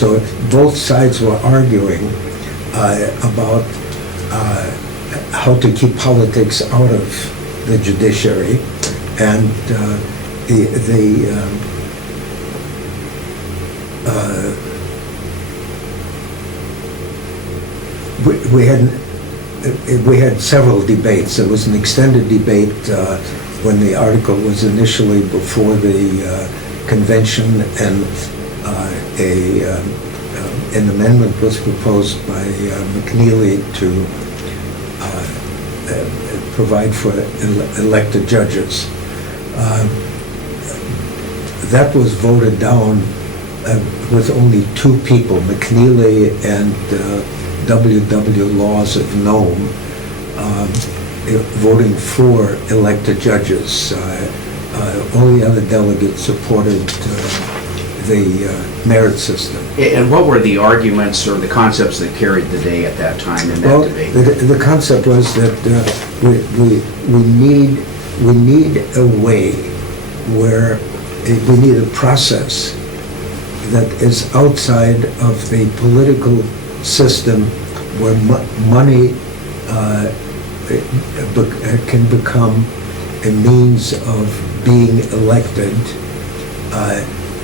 So both sides were arguing about how to keep politics out of the judiciary, and we had several debates. There was an extended debate when the article was initially before the convention, and an amendment was proposed by McNeely to provide for elected judges. That was voted down with only two people, McNeely and W.W. Laws of Nome, voting for elected judges. All the other delegates supported the merit system. And what were the arguments or the concepts that carried the day at that time in that debate? The concept was that we need a way where we need a process that is outside of the political system, where money can become a means of being elected,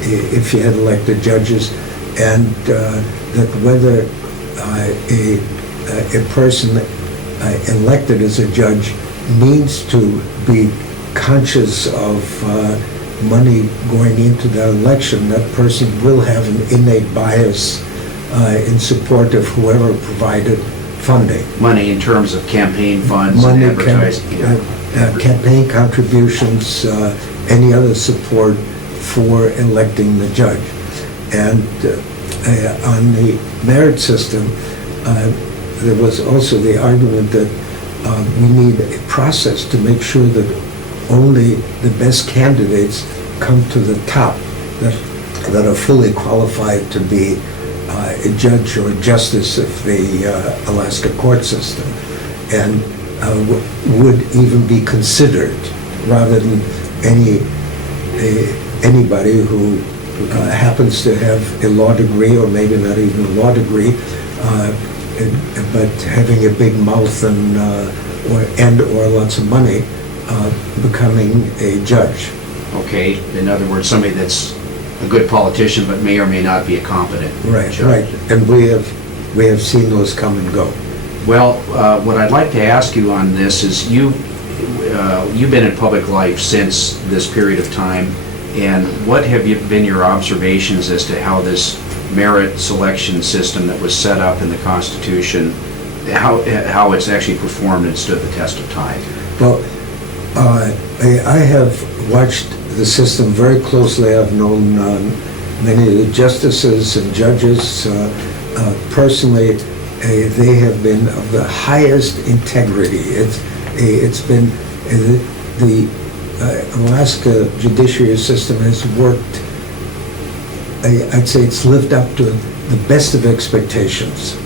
if you had elected judges, and that whether a person elected as a judge needs to be conscious of money going into that election, that person will have an innate bias in support of whoever provided funding. Money in terms of campaign funds and advertising. Campaign contributions, any other support for electing the judge. And on the merit system, there was also the argument that we need a process to make sure that only the best candidates come to the top, that are fully qualified to be a judge or a justice of the Alaska court system, and would even be considered, rather than anybody who happens to have a law degree, or maybe not even a law degree, but having a big mouth and or lots of money, becoming a judge. Okay, in other words, somebody that's a good politician but may or may not be a competent judge. Right, and we have seen those come and go. Well, what I'd like to ask you on this is you've been in public life since this period of time, and what have been your observations as to how this merit selection system that was set up in the Constitution, how it's actually performed and stood the test of time? Well, I have watched the system very closely. I've known many of the justices and judges personally. They have been of the highest integrity. It's been the Alaska judiciary system has worked. I'd say it's lived up to the best of expectations.